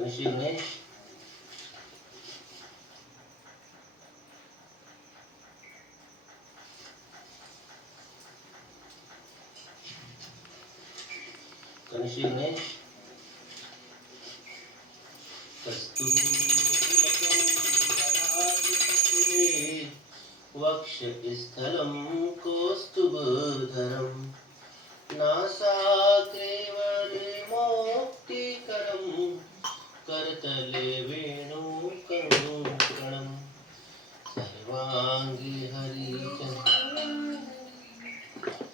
कनिष्ठ गणेश कनिष्ठ गणेश वक्षस्थलं कौस्तुभधरं नासाग्रेवलिमोक्तिकरं करतले वेणुकङ्कणं सर्वाङ्गे हरिचन्दनं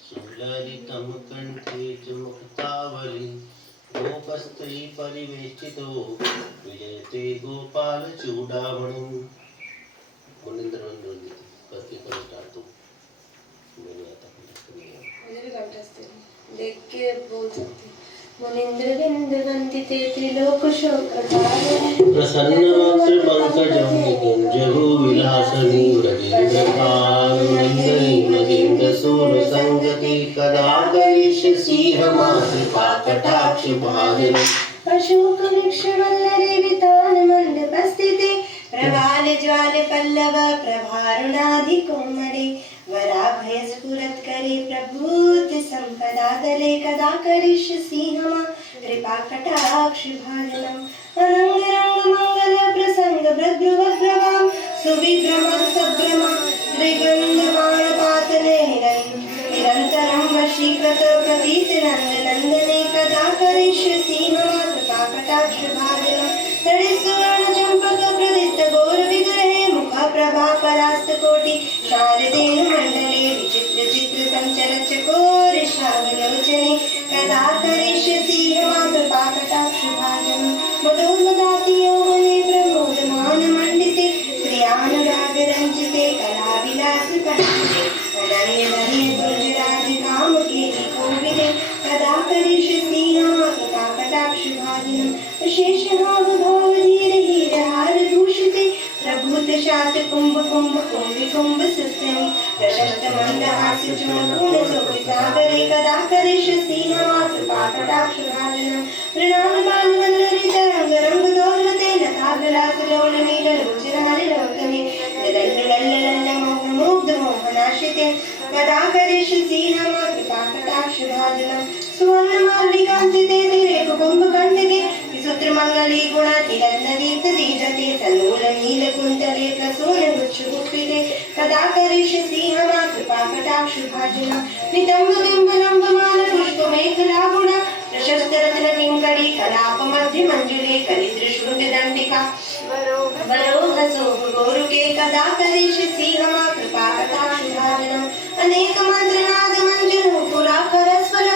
सुललितं कण्ठे च मुक्तावली गोपस्त्री परिवेष्टितो विजयते गोपालचूडामणिं मुनिंद्र करके करो स्टार्ट तो मैंने आता मुझे भी कंठस्थ है देख के बोल सकते मुनिंद्र बिंदु वंदिते त्रिलोक शोकतारे प्रसन्न वक्त्र पंकजं निकुंजहु विलासनी व्रजेन्द्रकारुणिन्दनि मदेन्द्रसून संगति कदा करिष्यसि कृपाकटाक्षपादनम् अशोक वृक्ष वल्लरे वितान मंडपस्थिते प्रवाल ज्वाल पल्लव प्रभारुणाधि कोमले वराभय स्फुरत्करे प्रभूत संपदा दले कदा करिष्यसि मम कृपा कटाक्ष भाजनम् अनंग रंग मंगल प्रसंग भद्रवद्रवां सुविभ्रम सभ्रम त्रिगंधमान पातने निरंतरं वशीकृत प्रतीत नंद नंदने कदा करिष्यसि मम कृपा कटाक्ष भाजनम् तड़े सुवर्ण चंपक प्रदित गौर विग्रहे मुख प्रभा परास्त कोटि शारदेन मंडले विचित्र चित्र संचर चकोर श्रावलोचने कदा करिष्यसि मम कृपा कटाक्ष भाजनम् मदोन्मदाति यौवने प्रमोदमान मंडिते प्रियानुराग रंजिते कला विलास पंडिते अनन्य धन्य तुझ राज काम केलि कोविदे कदा करिष्यसि मम कृपा कटाक्ष भाजनम् शेष भाव भाव धीर हीर हार भूषिते प्रभूत शात कुंभ कुंभ कुंभी कुंभ सुस्तनि प्रशस्त मंदहास्य चूर्ण पूर्ण सोपि सागरे कदा करिष्यसि मम कृपा कटाक्ष भाजनम् प्रणाम बाल वल्लरी तरंग रंग दोर्वते लता विलास लोल नील लोचन हरिलोकने लल्ल मुग्ध मोहनाशिते कदा करिष्यसि मम कृपा कटाक्ष भाजनम् सुवर्ण मालिकांचिते तिरेक कुंभ कंडके सूत्र मंगली गुण तिरत्न दीप्त दीजते सल्लोल नील कुंतले प्रसून गुच्छ गुप्पिते कदा करिष्यसि मम कृपा कटाक्ष भाजनम् नितंब बिंब लंबमान पुष्प मेखला गुण प्रशस्त रत्न किंकड़ी कलाप मध्य मंजुले कलिद्र शृंग दंडिका वरोह सोह गोरुके कदा करिष्यसि मम कृपा कटाक्ष भाजनम् अनेक मंत्र नाद मंजन पुरा करस्वर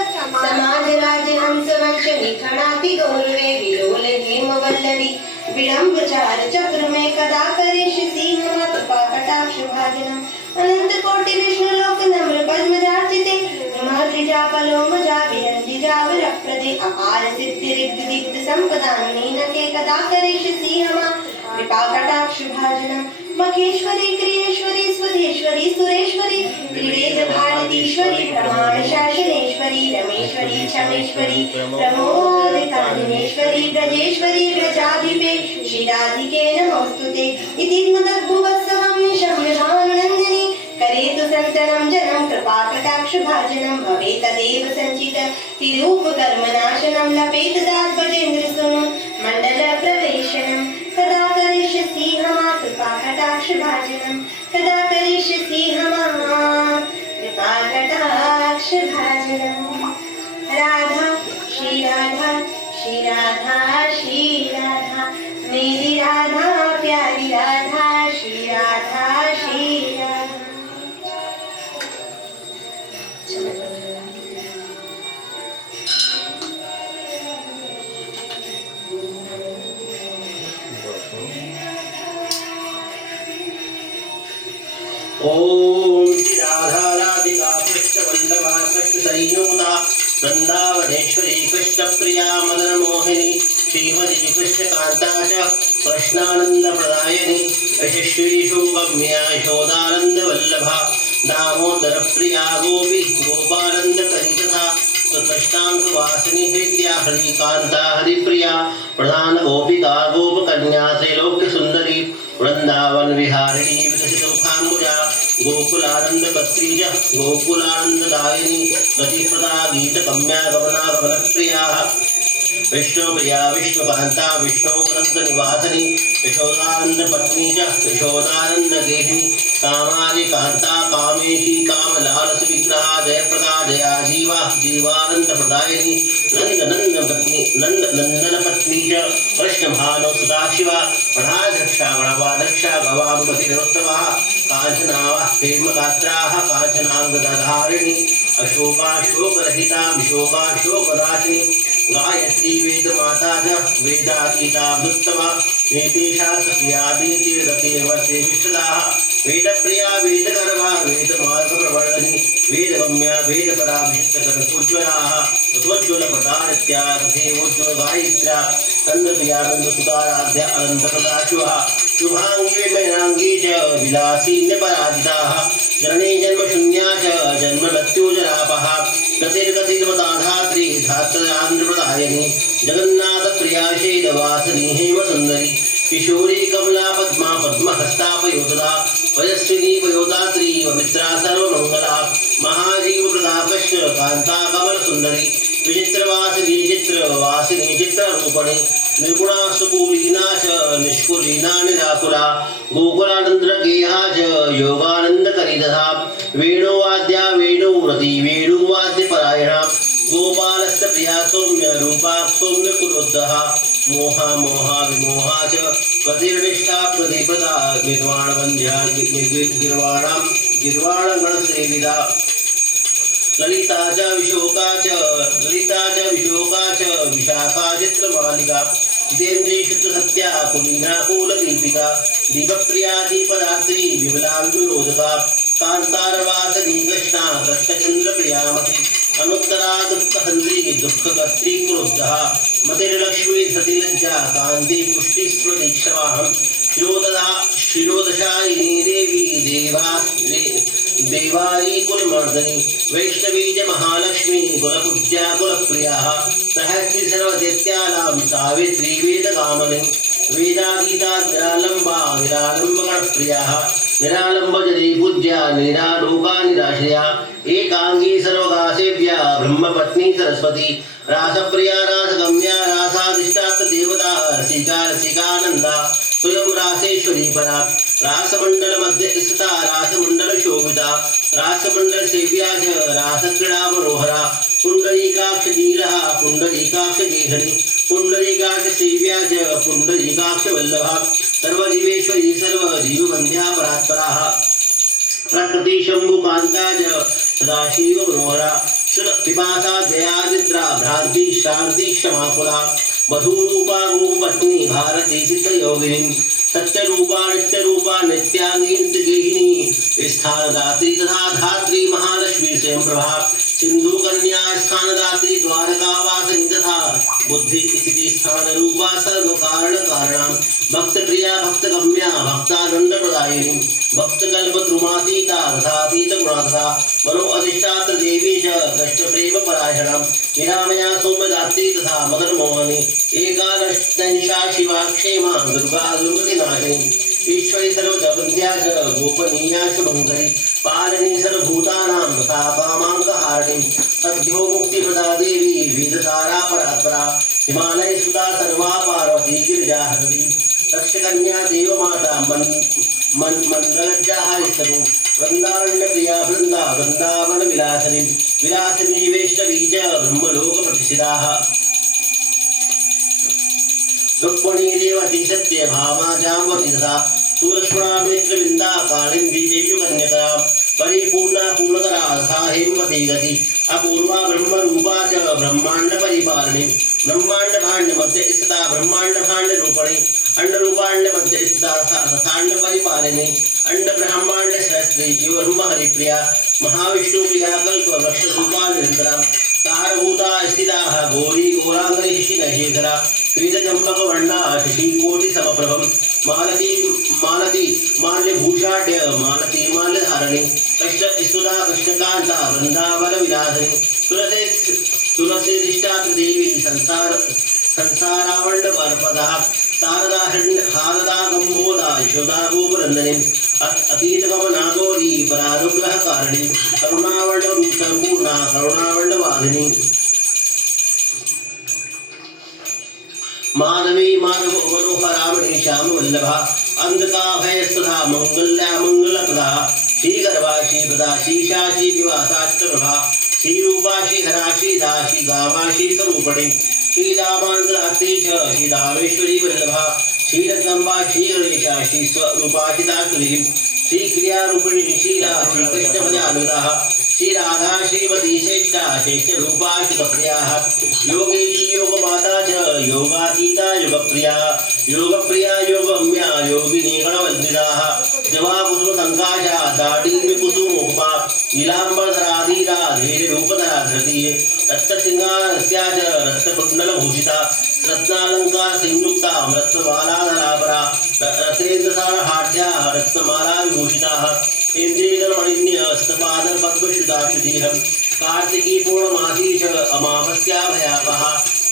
समाज राज हंस वंश निखणाति गौरवे विलोल हेम वल्लरी विडंब चार चक्र में कदा करिष्यसि मम कृपा कटाक्ष भाजनम् अनंत कोटि विष्णु लोक नम्र पद्मजार्चिते हिमाद्रिजा पलोमजा विरंजिजा विरप्रदे अपार सिद्धि रिद्ध दिग्ध संपदानीनके कदा करिष्यसि मम कृपा कटाक्ष भाजनम् मखेश्वरी क्रियेश्वरी स्वधेश्वरी सुरेश्वरी त्रिवेद भारतीश्वरी प्रमाण शासनेश्वरी रमेश्वरी क्षमेश्वरी प्रमोद काननेश्वरी ब्रजेश्वरी ब्रजाधिपे श्रीराधिके नमोस्तुते इति मुदद्भुवत्सवं निशम्यभानुनन्दिनी करेतु संतनं जनं कृपा कटाक्ष भाजनम् भवे तदेव संचित तिरूप कर्मनाशनं लपेत दाद्भजेन्द्र सुनु मंडल प्रवेशनम् कदा करिष्यसि मम कृपा कटाक्ष भाजनम् कदा करिष्यसि मम कृपा कटाक्ष भाजनम् राधा श्री राधा श्री राधा श्री राधा मेरी राधा प्यारी राधा श्री राधा श्री राधा ओम राधा राधिका कृष्ण वल्लभा कृष्ण संयुक्ता वृंदावनेश्वरी कृष्ण प्रिया मदन मोहिनी श्रीमती कृष्ण कांता च कृष्णानंद प्रदायिनी यशस्वी शुभम्या यशोदानंद वल्लभा दामोदर प्रिया गोपी गोपानंद करी तथा तष्टांगवासिनी हृद्या हरिकांता हरिप्रिया प्रधान गोपिका गोपकन्या त्रैलोक्य सुंदरी वृंदावन विहारिणी विकसित मुखाम्बुजा गोकुलानंद पत्री च गोकुलानंददायिनी गतिप्रदा गीत कम्या गमना गमन प्रिया विष्णुप्रिया विष्णुकांता विष्णुपदग्ध निवासिनी यशोदानंद पत्नी च यशोदानंद गेहिनी कामादि कांता कामेशी कामलालस विग्रहा जयप्रदा जया जीवा जीवानंद प्रदायिनी नंद नंद पत्नी नंद नंदन पत्नी च कृष्ण भानु सदाशिवा प्रणाध्यक्षा गणवाध्यक्षा गवामपतिरोत्तमः कांचनावा हेमगात्राः कांचनांगधारिणी अशोकाशोकरहिता विशोकाशोकनाशिनी गायत्री वेद माता च वेदातीता मुत्तमा नेतेशा सत्यादीति रते वर्ते विष्टदाः वेद प्रिया वेद गर्भा वेद मार्ग प्रवर्धनी वेद गम्या वेद पराभिष्टकर्तोज्ज्वलाः तथोज्ज्वल प्रदानित्या तथैवोज्ज्वल गायत्र्या चन्द्रप्रिया नन्दसुताराध्या अनन्तप्रदाशुः शुभांगी विमयनांगी च विलासी निपराजिताः जननी जन्मशून्या च जन्ममृत्युजरापः गतिर्गतिर्वताधात्री धात्रयान्द्रप्रदायिनी जगन्नाथप्रिया शेदवासिनी हेमसुन्दरी किशोरी कमला पद्मा पद्महस्ता पयोतदा वयस्विनी पयोदात्री पवित्रा सर्वमङ्गला महाजीवप्रदा कृष्ण कान्ता कमलसुन्दरी विचित्रवासिनी चित्रवासिनी चित्ररूपणी निर्गुणा सुकुलीना च निष्कुलीना निराकुला गोकुलानन्दगेहा च योगानन्दकरी तथा वेणुवाद्या वेणुरति वेणुवाद्यपरायणा गोपालस्य प्रिया सौम्य रूपा सौम्य कुलोद्धः मोहा मोहा विमोहा च गतिर्निष्ठा प्रतिपदा गिर्वाणवन्द्या गिर्वाणां गिर्वाणगणसेविदा ललिता च विशोका च विशाखा चित्रमालिका जितेन्द्री शुद्धसत्या कुलीना कुलदीपिका दीपप्रिया दीपदात्री विमला विमलोदका कांतारवासनी कृष्णा कृष्णचंद्रप्रियामती अनुत्तरा दुःखहन्त्री दुःखकर्त्री क्रुद्धः मतिर्लक्ष्मी सतिलज्जा कान्ति पुष्टिस्प्रतीक्षमाहं शिरोदशायिनी देवी देवारी कुलमर्दनी वैष्णवी च महालक्ष्मी कुलपूज्या कुलप्रियाः सहस्री सर्वदैत्यानां सावित्री वेदकामनी वेदातीता निरालम्बा निरालम्बगणप्रियाः निरालम्बजनी पूज्या निरालोका निराश्रया एकांगी सर्वगासेव्या ब्रह्मपत्नी सरस्वती रासप्रिया रासगम्या रासाधिष्ठात्र देवता रसिका रसिकानंदा स्वयं रासेश्वरी परा रासमंडल मध्य स्थिता रासमंडल शोभिता रासमंडल सेव्या च रासक्रीडा मनोहरा पुंडरीकाक्ष नीलः पुंडरीकाक्ष गेहनी पुंडरीकाक्ष सेव्या च पुंडरीकाक्ष वल्लभा सर्वजीवेश्वरी सर्वजीववन्द्या परात्पराः प्रकृति शंभु कांता च सदाशिव मनोहरा पिपासा दयादिद्रा भ्रांति शांति क्षमाकुला वधूरूपा गोपत्नी भारती सिद्धयोगिनी सत्यरूपा नित्यांगी नित्यगेहिनी स्थानदात्री तथा धात्री महालक्ष्मी स्वयं प्रभा सिंधु कन्या स्थानदात्री द्वारकावासिनी तथा बुद्धि स्थिति स्थान रूपा सर्व कारण कारणा भक्त प्रिया भक्त गम्या भक्तानंद प्रदायिनी भक्त कल्प द्रुमातीता तथातीत गुणातथा मनो अधिष्ठात्र देवी च कष्ट प्रेम परायणा निरामया सौम्यदात्री तथा मदन मोहनी एकादशा शिवा क्षेमा दुर्गा दुर्गति नाशिनी ईश्वरी सर्वजगन्त्या च गोपनीया शुभंकरी पालनी सर्वभूतानां तथा कामांकहारिणी सद्यो मुक्तिप्रदा देवी वेदसारा परात्परा हिमालय सुता सर्वा पार्वती गिरिजाहरी दक्षकन्या देवमाता मंदलज्जा हरिस्तनु वृंदारण्य प्रिया वृंदावन विलासिनी वैष्णवी च ब्रह्मलोक प्रतिष्ठिताः रुक्मिणी देवती सत्यभामा जाम्बवती तथा सुलक्ष्मणा मित्रविंदा कालिंदी देव्युकन्यका परिपूर्णा पूर्णतरा तथा हेमवती गति अपूर्वा ब्रह्मरूपा च ब्रह्मांड परिपालनी ब्रह्मांड भाण्ड मध्य स्थिता ब्रह्मांड भाण्ड रूपणी अंड रूपांड मध्य स्थिता तथांड परिपालिनी अंड ब्रह्मांड सहस्त्री जीव ब्रह्म हरिप्रिया महाविष्णु प्रिया कल्प वृक्ष रूपा निरंतरा तारभूता स्थिताः गौरी गौरांगनी शिशिनशेखरा श्वेतचंपक वर्णा शशिकोटि समप्रभम मालती माल्यभूषाढ्य मालती माल्यधारिणी कष्ट स्तुता कृष्णकांता वृंदावन विलासिनी तुलसी दिष्टात्र देवी संसारावंड परपदा हारदा गंभोदा यशोदा गोपनंदनी अतीत गमनागोरी परानुग्रह कारिणी करुणावंड रूप संपूर्णा करुणावंड वाहिनी माधवी माधव मनोहरामणि श्याम वल्लभा अंधका भयस्तथा मंगल्या मंगलप्रदा श्रीगर्भा श्रीप्रदा श्रीशा श्रीनिवासा प्रभा श्रीरूपा श्रीहरा श्रीदाशी गामा श्रीस्वरूपणि श्रीदामांतरात्रे च श्रीदामेश्वरी वल्लभा श्रीरजम्बा श्रीगणेशा श्रीस्वरूपा श्रीदाकृति श्रीक्रियारूपिणी श्रीरा श्रीकृष्णपदानुदाः श्रीराधा श्रीमती श्रेष्ठा श्रेष्ठरूपा शुभप्रियाः योगेशी योगमाता च योगातीता युगप्रिया योगप्रिया योगम्या योगिनी गणवन्दिताः जवा कुसुमसङ्काशा दाटीकुसुमोपमा नीलाम्बरधराधीरा धैर्यरूपधरा धरती रक्तसिंहास्या च रक्तकुण्डलभूषिता रत्नालङ्कार संयुक्ता रत्नमालाधरापरा रत्नेन्द्रसारहाढ्या रत्नमाला विभूषिताः इन्द्रियगणमणिन्यस्तपादर पद्मश्रुताश्रुतिः कार्तिकी पूर्णमासी च अमावस्या भयावः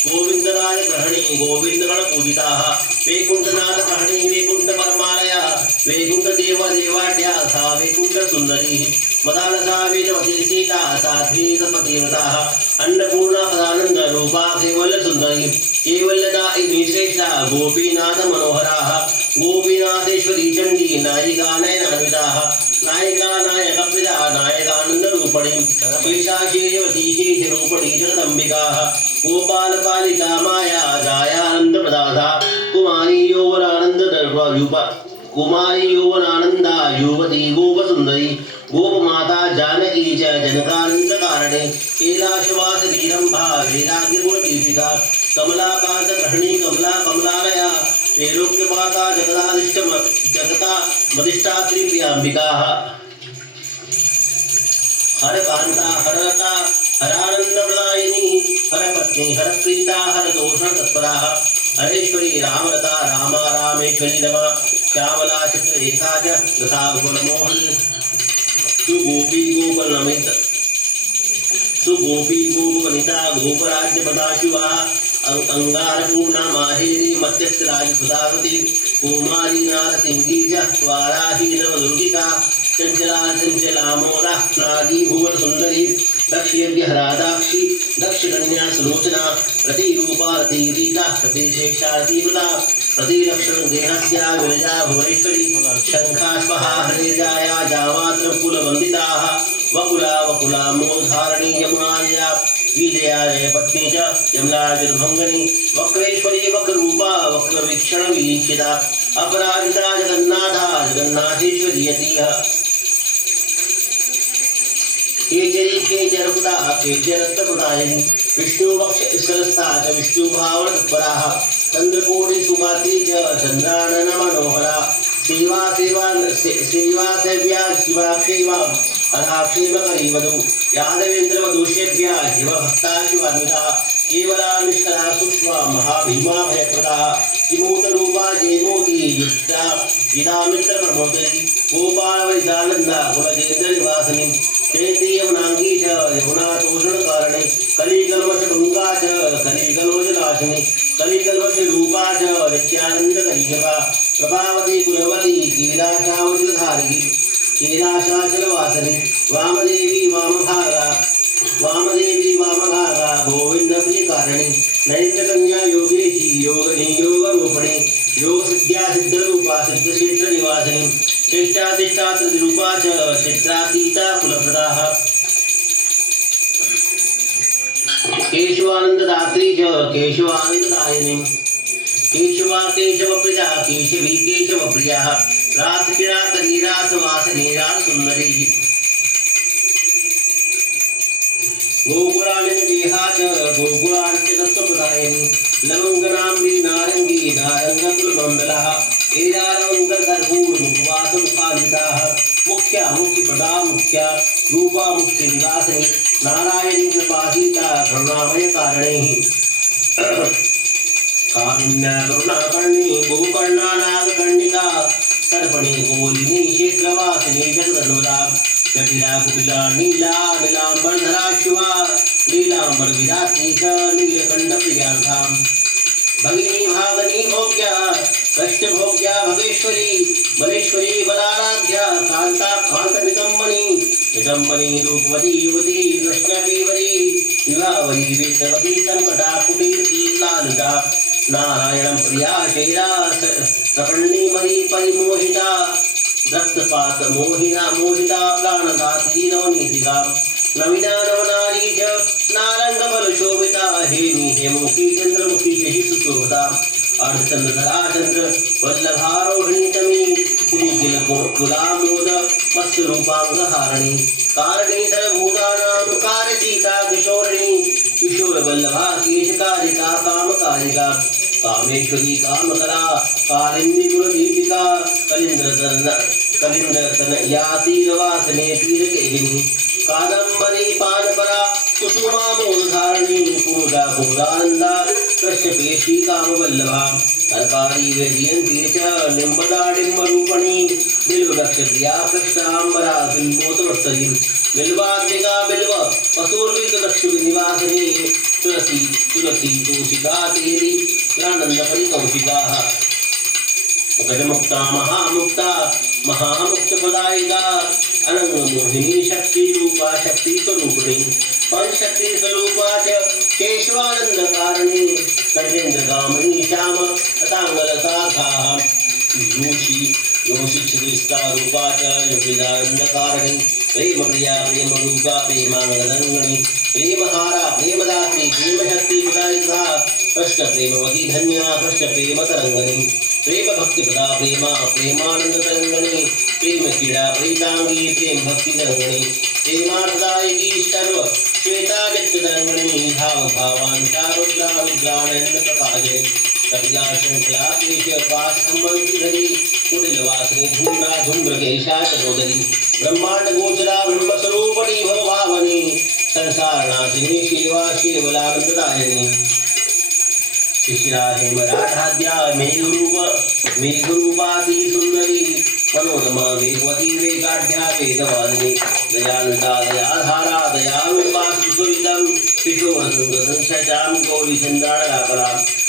गोविंदराज ग्रहणे गोविंदगण पूजिताः वैकुंठनाथ ग्रहणे वैकुंठ परमालया वैकुंठ देव देवाढ्या सा वैकुंठ सुंदरी मदालसा वेदवती सीता साध्वी सपतिव्रताः अन्नपूर्णा सदानंद रूपा केवल सुंदरी केवलता श्रेष्ठा गोपीनाथ मनोहराः गोपीनाथेश्वरी चंडी नायिका नयनान्विताः नायिका नायकप्रिया नायकानंद रूपणी शेषाशेषवती शेषरूपणी जगदम्बिकाः गोपाल पालिका माया जायानंद प्रदाता कुमारी यौवनानंद रूपा कुमारी यौवनानंदा युवती गोप सुंदरी गोप माता जानकी च जनकानंद कारणे कैलाशवास वीरंभा वैराग्य गुण दीपिका कमलाकांत ग्रहणी कमला कमलालया त्रैलोक्य माता जगदादिष्ट जगता मदिष्टात्री प्रियांबिका हर कांता हरता हरानंद प्रदायिनी हर पत्नी हर प्रीता हर दोषण तत्परा हरेश्वरी रामरता रामा रामेश्वरी रमा श्यामला चित्ररेखा च दशा भुवनमोहनी सुगोपी गोपनमित सुगोपी गोपवनिता गोपराज्य पदाशुवा अंगारपूर्णा माहेरी मत्यस्राजपदावती कुमारी नारसिंही च वाराही नवदुर्गिका चंचला चंचलामोदा नागी भुवन सुंदरी दक्षयज्ञहरादाक्षी दक्षकन्या सुलोचना रतिरूपा रतिरीता रतिशेषा रतिवृता प्रतिलक्षण देहस्या विरजा भुवनेश्वरी शंखास्पहा हरेजाया जामात्र कुलवन्दिताः वकुला वकुला मोधारणी यमुनाया विजयालय पत्नी च यमलाजुर्भंगनी वक्रेश्वरी वक्ररूपा वक्रवीक्षण विलीक्षिता अपराजिता जगन्नाथा जगन्नाथेश्वरी यतिः केचरी केचरपुता केचरत्नप्रदायिनी विष्णुवक्षस्थलस्था च विष्णुभावतत्पराः चन्द्रकोटि सुगाती च चन्द्रानन मनोहरा सेवा सेवा सेवा सेव्या शिवाक्षैवा अधाक्षैव करीवधू यादवेन्द्र वधूषेभ्या शिवभक्ता शिवान्विता केवला निष्कला सूक्ष्म महाभीमा भयप्रदा किमूतरूपा जयमोदी युक्ता गीतामित्र प्रमोदरी गोपालवरितानन्दा कुलजेन्द्र निवासिनी चैन्द्रियमनांगी च यमुनातोषणकारणे कलिकल्मषभङ्गा च कलिकलोचनाशिनी कलिकल्मषरूपा च नित्यानन्दकरीशका प्रभावती कुलवती कीलाशावचलधारी कीलाशाचलवासनी वामदेवी वामभागा गोविन्दप्रियकारिणी नरेन्द्रकन्या योगेशी योगिनी योगरूपिणी योगसिद्ध्या सिद्धरूपा सिद्धक्षेत्रनिवासिनी चेष्टातिष्ठात्ररूपा च चित्रातीता कुलप्रदाः केशवानन्ददात्री च केशवानन्ददायिनी केशवा केशवप्रिया केशवी केशवप्रिया रासक्रीडा करीरासवासनी राससुन्दरी गोकुलालिनगेहा च गोकुलार्चकत्वप्रदायिनी लवङ्गनाम्नी नारङ्गी नारङ्गकुलमण्डलः एरालवङ्गकर्पूरमुखवासमुखान्विताः मुख्या मुख्यप्रदा मुख्या रूपा मुख्यनिवासिनी नारायणी कृपासीता करुणामयकारिणी कारुण्या करुणाकर्णी गोकर्णा नागकर्णिका सर्पणी कोलिनी क्षेत्रवासिनी जगदन्वदा जटिला कुटिला नीला नीलाम्बरधरा शिवा लीलांबर विधात्री च नीलकंठ प्रियार्थाम भगिनी भागनी भोग्या कष्ट भोग्या भगेश्वरी बलेश्वरी बलाराध्या कांता कांत नितंबनी रूपवती युवती वैष्णवीवरी विवाहवरी वेतवती संकटा कुटीलालिता नारायण प्रिया शेरा सकर्णी मरी परिमोहिता रक्तपात मोहिता प्राणदात्री नवनीतिका नविना नवनारी च नारंग बल शोभिता हेमी हेमुखी चंद्रमुखी शशि सुशोभता अर्धचंद्रधरा चंद्र वल्लभारोहिणी तमी श्री कुलामोद मत्स्य रूपांग हारिणी कारणी सर्वभूतानां कारतीका किशोरिणी किशोर वल्लभा केशकारिका कामकारिका कामेश्वरी कामकला कालिंदी गुणदीपिका कलिंद्रतन यातीरवासने तीरकेहिनी कादंबरी पानपरा कुसुमामोधारणी पूजा पूजानंदा कश्यपेशी कामवल्लभा तरकारी वेदयंती च निम्बदाडिम्बरूपणी बिल्वदक्षप्रिया कृष्णांबरा बिल्वोत्तमस्तरी बिल्वात्मिका बिल्व पशुर्विदलक्ष्मीनिवासिनी तुलसी तुलसी तोषिका तेरी प्रानंदपरि कौशिकाः गजमुक्ता महामुक्ता महामुक्तप्रदायिका अनंगमोहिनी शक्ति रूपा शक्ति स्वरूपिणी पंचशक्ति स्वरूपा च केशवानंद कारिणी सर्वेन्द्रगामिनी श्याम रतांगलताखाः योषिच्छिदिष्टा रूपा च योगिदानंद कारिणी प्रेम प्रिया प्रेम रूपा प्रेमांगदंगणी प्रेमहारा प्रेमदात्री प्रेमशक्ति प्रदायिका कृष्ण प्रेमवती धन्या कृष्ण प्रेम तरंगणी प्रेम भक्ति प्रदा प्रेमा प्रेमानंद तरंगणी प्रेम क्रीड़ा प्रीतांगी प्रेम भक्ति तरंगणी प्रेमार्दायिकी सर्व श्वेतादित्य तरंगणी भाव भावांता रुद्रा रुद्रानंद प्रकाशे कपिला शंखला केश पास संबंधी कुटिलवासने धूम्रा धूम्रकेशा चरोदरी ब्रह्मांड गोचरा ब्रह्मस्वरूपणी भवभावनी संसारनाशिनी शिवा शिवलानंददायिनी शिशिरा हेमराधाद्या मेघरूपाती सुंदरी मनोरमा वेगवती वेगाढ्या वेदवादिनी दयालुता दयाधारा दयारूपा सुसुवितं किशोरसुन्दरसंशयां गौरीचन्द्राणराकरा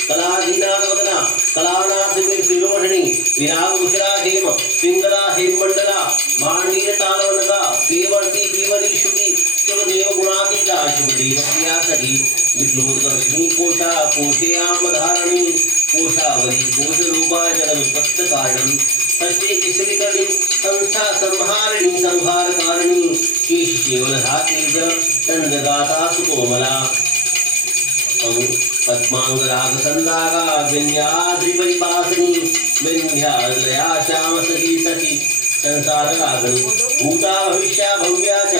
कलाधीनावदना कलानाथविरोहिणी विरागुशरा हेम पिंगला हेममंडला मांडीरतालवनगा केवर्ती पीवरी शुभि शुभदेव गुणातीता शुभदेव प्रिया सखी विद्लोदर्शिनी कोशा कोशयामधारणी कोशावरी कोशरूपा जगदुत्पत्त कारणं षष्ठी तिसरीकरणी संसा संहारिणी संहारकारिणी केश केवलधात्री च चंद्रगाता सुकोमला पद्मांगरागसंदागा विन्याद्रिपरिपासनी विन्ध्यालया श्याम सखी सखी संसाररागणी भूता भविष्या भव्या च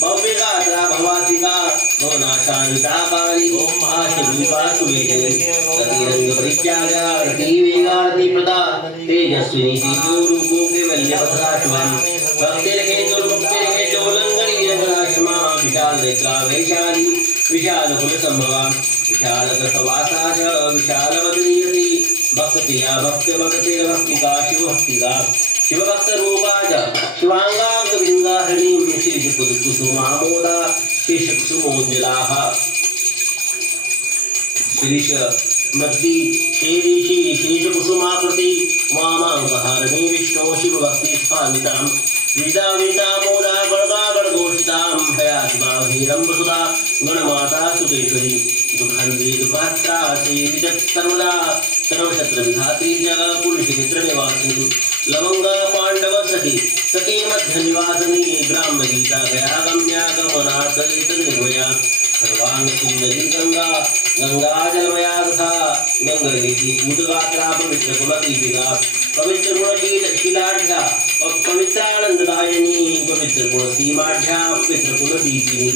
भव्यगात्रा भवातिका भवनाशान्ताकारि आशरूपा सुवेदिनी रतिरङ्गपरित्यागा रतिवेगारतिप्रदा तेजस्विनी तेजोरूपो केवल्यपथराश्वम् भक्तिर्हेतुर्भक्तिर्हेतोल्लङ्घनी जगदाश्रमा विशालनेत्रा वैशाली विशालकुलसम्भवा विशालकृतवासा च विशालवदनीयति भक्तप्रिया भक्तिर्भक्तिका शिवभक्तिका शिवभक्तरूपा च शिवांगा गोविन्दाहरिणीं श्रीकुसुमामोदा शेषकुसुमोज्ज्वलाः श्रीश मद्दी शेरिषि शेषकुसुमाकृति वामाङ्कहारिणी विष्णो शिवभक्ति स्फालितां विदावितामोदा गणगागणघोषितां हयात्मा हीरम्बसुधा गणमाता सुतेश्वरी दुःखन्दी दुःखात्रा श्रीविजत्सर्वदा सर्वशत्रविधात्री च कुलक्षेत्रनिवासिनी लवंगा पांडव सखी सखी मध्य निवासिनी ग्राम्यगीता गयागम्या गमनार्तलितनिर्भया सर्वांग सुंदरी गंगा गंगाजलमया तथा गंगेति भूतगात्रा पवित्र कुलदीपिका पवित्र गुणशीलाढ्या पवित्रानंददायिनी पवित्र गुणसीमाढ्या पवित्र कुलदीपिनी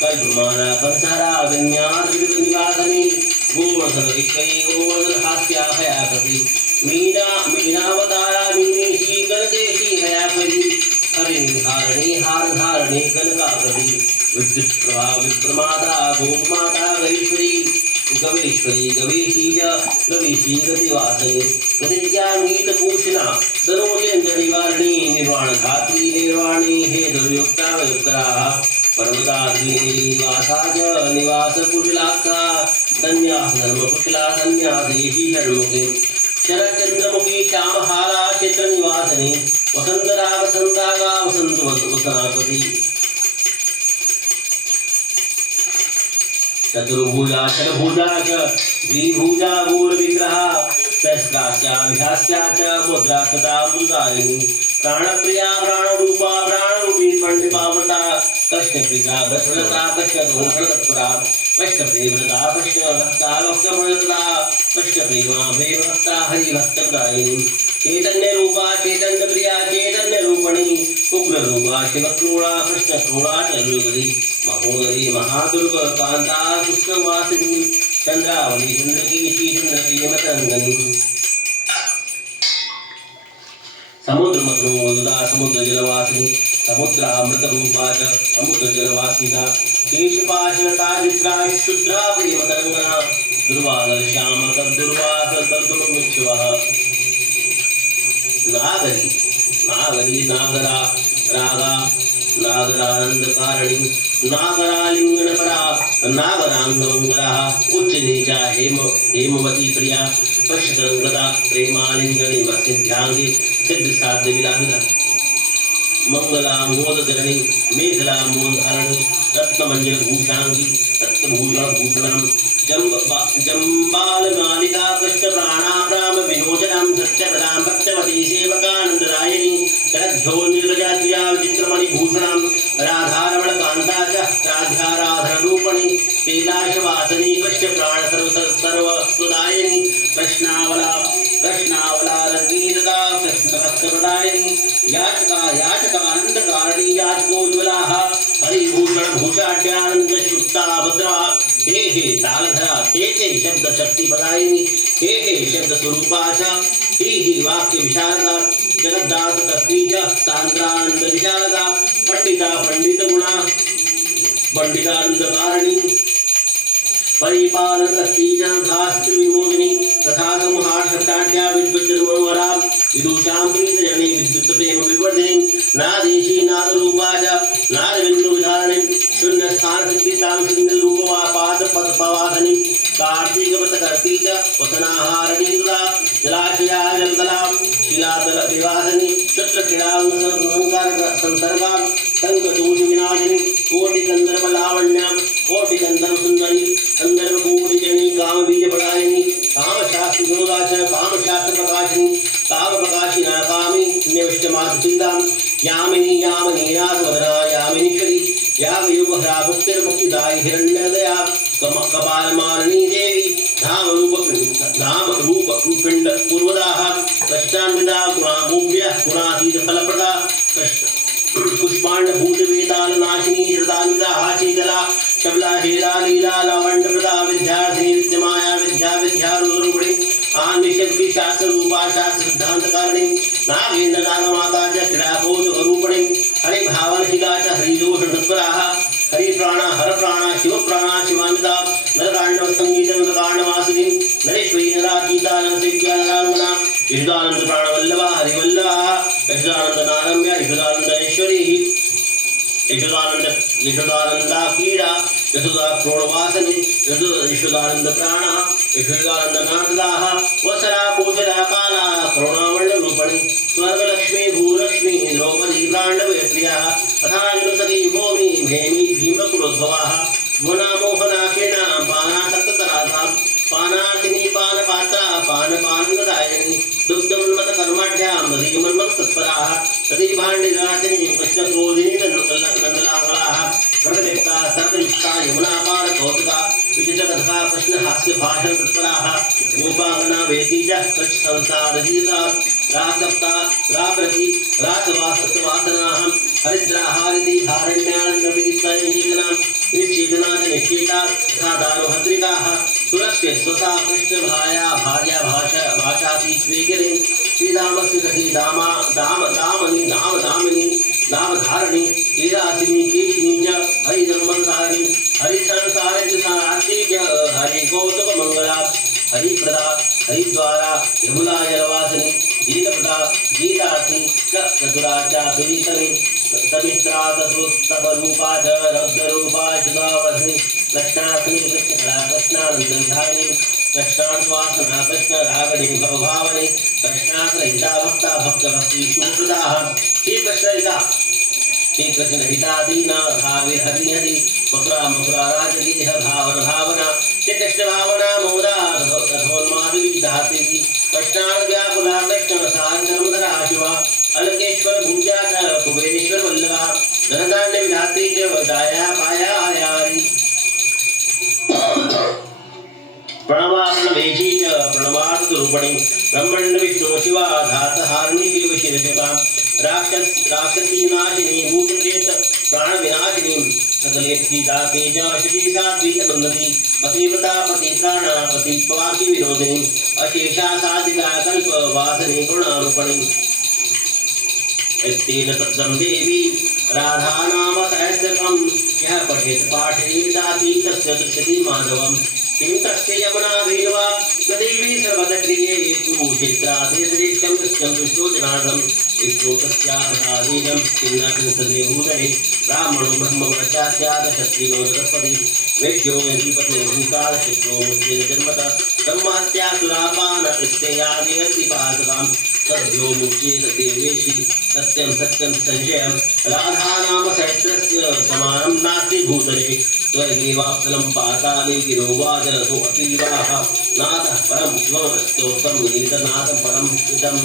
कल्पमाना कंसहरा विन्यासनिवासिनी गोवर्धनविक्रयी गोवर्धनहास्या हयाकपि मीनावतारा मीनेशी गणकेशी हयाकपि हरिणी हारधारणी कनकाकृति विद्युत्प्रभा विप्रमाता गोपमाता गवेश्वरी गवेशी च गवेशी गतिवासनी गतिज्ञानीतभूषणा धनोजेन्द्रनिवारिणी निर्वाणधात्री निर्वाणी हे दुर्युक्ता वयुक्तराः परम देवतार्दिनिवासा च निवासकुशलाक्षा संन्यास धर्मकुशला संन्यासेशी षण्मुखी शरच्चन्द्रमुखी श्यामहारा क्षेत्रनिवासिनी वसन्तराग संदागा वसन्तवसनापति चतुर्भुजा षड्भुजा च द्विभुजा गौरविग्रहा सहस्रास्या विहास्या च मुद्रा सदा मुदायिनी प्राणप्रिया प्राणरूपा प्राणरूपी पंडितावृता कृष्णप्रिया दशरथा कृष्णदोषतत्परा कृष्णप्रेमरता कृष्णभक्ता भक्तमृता कृष्णप्रेमा प्रेमभक्ता हरिभक्तप्रदायिनी चैतन्यरूपा चैतन्यप्रिया चैतन्यरूपिणी उग्ररूपा शिवक्रोड़ा कृष्णक्रोड़ा चंद्रगरी महोदरी महादुर्ग कांता कृष्णवासिनी चंद्रावली चंद्रकेशी चंद्रप्रियमतरंगनी समुद्र मथुरा समुद्र जलवासिनी समुद्रामृत रूपा च समुद्र जलवासिना केशपाशता चित्रा शुद्रा प्रेम तरंगना दुर्वादल श्याम तद्दुर्वास तद्दुर्मिच्छवः नागरी नागरी नागरा रागा नागरानंदकारिणी नागरालिंगनपरा नागरांगमंगरा उच्च नीचा हेमवती प्रिया पश्यतरंगता प्रेमालिंगनी वसिध्यांगी सिद्ध साध्य विलासिता मंगला मोदधरणी मेखला मोदधारणी रत्नमंजल भूषांगी रत्नभूषण भूषणम जम्बाल मालिका कृष्ण प्राणाप्राम विनोचनम सत्यप्रदाम भक्तवती सेवकानंददायिनी शरद्धो निर्गजात्या विचित्रमणि भूषणम राधारमण कांता च राध्याराधन रूपणी कैलाशवासिनी कृष्ण प्राण सर्व सुदायिनी कृष्णावला रंगीरदा कृष्ण भक्तप्रदायिनी याचकानंदकारिणी याचकोज्वलाः हरिभूषण भूषाढ्यानंद शुक्ता भद्रा हे हे तालधरा ते शब्द शक्ति प्रदायिनी हे शब्द स्वरूपा च ही वाक्य विशारदा जगद्दात तस्ती च सांद्रानंद विशारदा पंडिता पंडित गुणा पंडितानंदकारिणी परिपालन तस्ती च धास्त्र विमोदिनी तथा संहार शब्दाढ्या विद्वज्जन्मवरा विदुषां प्रीतजनी विद्युत प्रेम विवर्धिनी नादेशी नादरूपा च नादबिंदु विधारिणी शून्य स्थान संगीतां सिंगल रूपवापाद पद पवासनी कार्तिकवत कर्ती च वसनाहारणी दुदा जलाशया जलतला शिलातल देवासनी शत्रक्रीडांग संसर्गा संगदोष विनाशिनी कोटि गंधर्व लावण्यां कोटि गंधर्व सुंदरी गंधर्व कोटि जनी काम बीज प्रदायिनी काम शास्त्र गुणदा च काम शास्त्र प्रकाशिनी काम प्रकाशिना कामी निविष्टमात्सीतां यामिनी यामिनी नादवदना यामिनीश्वरी यागयुगहरा मुक्तिर्मुक्तिदायि हिरण्यदया कपालमालिनी देवी धाम रूप पिंड पूर्वदाः कष्टान्विता गुणाभूभ्यः गुणातीत फलप्रदा पुष्पांड भूत वेदाल नाशिनी हृदान्विता शीतला शबला हेला लीला लावण्य प्रदा विद्यार्थिनी विद्यमाया विद्यारूपिणी आन्विशक्ति शास्त्र रूपा शास्त्र सिद्धांत कारिणी नागेन्द्र नागमाता च क्रीडाकोट रूपिणी हरि भावन शिला च हरिदोष तत्पराः हरि प्राणा हर प्राणा शिव प्राणा शिवान्विता नरकाण्डव संगीत नरकाण्डवासिनी नरेश्वरी नरातीता नरसेव्या नरांगना यशोदानंद प्राणवल्लभा हरिवल्लभा यशोदानंद नारम्या यशोदानंदनेश्वरी यशोदानंदा कीड़ा यशोदा प्रोणवासनी यशोदानंद प्राणा यशोदानंद नारदाः वसरा कोशला काला प्रोणावर्ण रूपणी स्वर्गलक्ष्मी भूलक्ष्मी द्रौपदी प्राण्डवप्रियाः अथान्वसखी भूमि भेमी भीमकुलोद्भवाः गुणा मोहना केणा पाना सप्ततरासां पानाकिनी पानपात्रा पानपानदायिनी दुग्धमन्मथ कर्माढ्यां दधीमन्मथ तत्पराः तदी भाण्डिराजिनी कृष्णक्रोधिनी नन्दलाङ्गलाः व्रतयुक्ता सर्वयुक्ता यमुनापार कौतुका विचित्रकथा कृष्णहास्य भाषण तत्पराः रूपाङ्गना वेदी च कृष्ण संसारजीता रासप्ता राप्रति रासवासनाः हरिद्राहारिति हारण्यानन्दविदितनिचेतना निश्चेतना च निश्चेता तथा दारुभद्रिकाः तुलस्य स्वसा कृष्णभाया भार्या भाषाति स्वीकरे श्रीरामस्य सखी दामनी दामधारिणी लीलासिनी केशिनी च हरिधर्मधारिणी हरिसंसारिसात्ति हरिकौतुकमङ्गला हरिप्रदा हरिद्वारा यमुना जलवासिनी गीतप्रदा गीतार्थिनी च चतुरा चातुरीसनी तमिस्त्रातरूपा च रौद्ररूपा जुदावसनि कृष्णासनि कृष्णकला कृष्णानन्दधारिणी कृष्णार्वासना कृष्ण रागणी भवभावनी कृष्णाग्रहिता भक्ता भक्त भक्ति सुप्रदाः श्री कृष्णहिता श्री कृष्ण हिता दीना भावी हरि हरि मथुरा मथुरा राजदेह भावन भावना श्री कृष्ण भावना मोदा तथोन्मादवी धात्री कृष्णान व्याकुला कृष्ण सार धर्मधरा शिवा अलकेश्वर भूजा च कुबेरेश्वर वल्लभा धनधान्य विधात्री च दाया पाया आयारी प्रणवाप्रणवेशी च प्रणवार्थरूपिणी ब्रह्मण्ड विष्णु शिवा धातहारिणी शिवशिरशिवा राक्षसी नाशिनी भूतप्रेत प्राणविनाशिनी सकलेत्थी दाते च शची साध्वी अनुन्नति पतिव्रता पतिप्राणा पतित्वाकी विनोदिनी अशेषा साधिका कल्पवासिनी करुणारूपिणी तेन तत्सं देवी राधा नाम सहस्रकं यः पठेत् पाठयेदापि तस्य दृश्यति माधवम् किं तस्य यमुना भेदवा न देवी सर्वतक्रिये कुरुक्षेत्रादेशरेष्टं दृश्यं विष्णुजनार्दनं विष्णुतस्यापराधीनं किन्नाथं सर्वे भूतले ब्राह्मणो ब्रह्मवर्चाद्यादक्षत्रियो सरस्वती वैश्यो यदीपतिर्भूकालशत्रो मुच्येन जन्मतः ब्रह्मात्यासुरापान इष्टेयादिहस्तिपासताम् सद्यो मुच्येत देवेशि सत्यं सत्यं संशयं राधा नाम सहस्रस्य समानं नास्ति भूतले स्वर्गेवाप्सलं पाताले गिरो वा जलतो अपि वाः नाथः परं शिवमस्तोत्रं नीतनाथं परं हितम्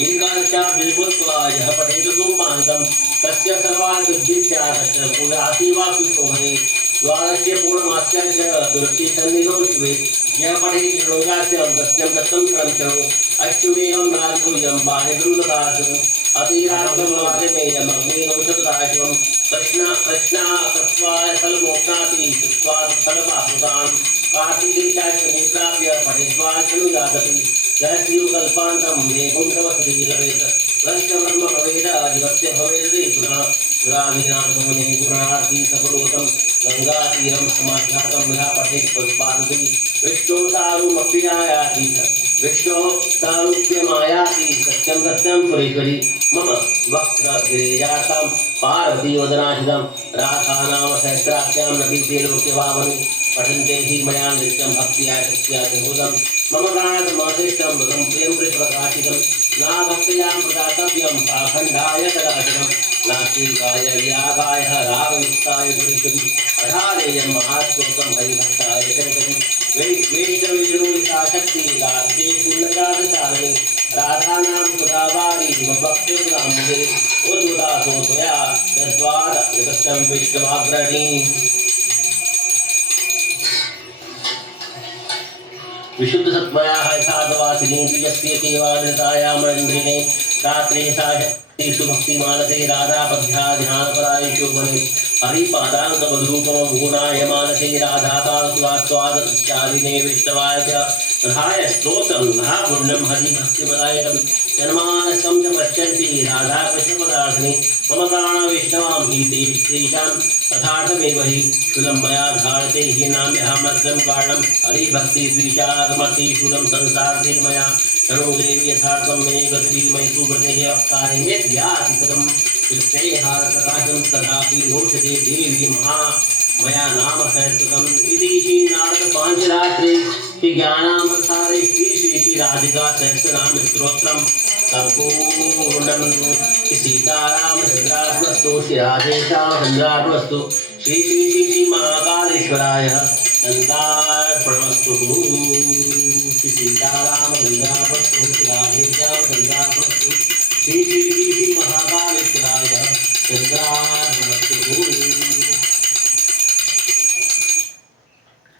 एकादशाभिर्भूत्वायः पठेत सोममाहितं तस्य सर्वार्थसिद्धिस्यात् पूजासीवाप्युशोभने द्वादशे पूर्णमास्य च तुलसीसन्निधौ शिवे यः पठेत् श्लोकास्यं तस्यं दत्तं शरणं अश्वमेघं नारदूयं पाहिबृन्ददासु अतिरात्रमवादमेयमग्निनौषधदाशिवं कृष्णातत्त्वाय फलमोक्षाति तत्त्वात् फलमाहुतान् कार्तिकेशाष्टमी प्राप्य पठेद्वाशनुयादपि सहस्रयुगकल्पान्तं वैकुण्ठवसति लभेत रष्टब्रह्म भवेद अधिपत्य भवेद पुनः पुराधिनाथमुने पुराणार्थी सफलोतं गंगातीरं समाध्यातं यः पठेत् पशुपादति विष्णोतारुमप्यायाति विष्णोतारुप्यमायाति सत्यं सत्यं पुरेश्वरी मम वक्त्रगिरेजातां पार्वती वदनाशितं राधानाम सहस्राख्यां नदीते लोक्यभावनि पठन्ते हि मया नित्यं भक्त्या शक्त्या विभूतं मम प्राणतमाश्रेष्ठं मृतं प्रियं कृष्णप्रकाशितं नाभक्त्यां प्रदातव्यं पाखण्डाय कदाचितं नास्तिकाय व्यागाय रागयुक्ताय पुरुषति अधारेयं महाश्लोकं हरिभक्ताय शङ्करि वैष्णवीरुषा शक्ति दास्ये पुण्यकार्यसारिणि राधानां सुधावारी मद्भक्तिर्ब्राह्मणे उद्वदासो त्वया तद्वाद यतस्तं विष्णवाग्रणी विशुद्ध सत्वयाः यथार्थवासिनी प्रियस्य सेवानिरतायामन्द्रिणे रात्रे सा शक्तिषु भक्तिमानसे राधापद्भ्या ध्यानपरायेषु वने हरिपादाङ्गमधुरूपमं गुणाय मानसे राधापादसुधास्वादशालिने विष्णवाय च तथाय स्तोत्रं महापुण्यं हरिभक्तिपदायकं जन्मानसं च पश्यन्ति राधाकृष्णपदार्थिनि मम प्राणवैष्णवां हि तेषां तथार्थमेव हि शूलं मया धारते हि नाम्यहमग्रं कारणं हरिभक्तिद्विषागमति शूलं संसारते मया शरणोग्रेवी यथार्थं मे गतिः मयि सुव्रतेः अवतारिण्येत्याति सदं कृष्णेहारप्रकाशं तथापि लोचते देवी महा मया नाम सहस्रकम् इति श्री नारद पांचरात्रे श्री ज्ञानामृतसारे श्री राधिका सहस्रनाम स्तोत्रं सम्पूर्णं सीतारामचन्द्रात्मस्तु श्री राधेशाचन्द्रात्मस्तु श्री महाकालेश्वराय चन्द्रार्पणमस्तु श्री सीतारामचन्द्रात्मस्तु श्री राधेशाचन्द्रात्मस्तु श्री महाकालेश्वराय चन्द्रार्पणमस्तु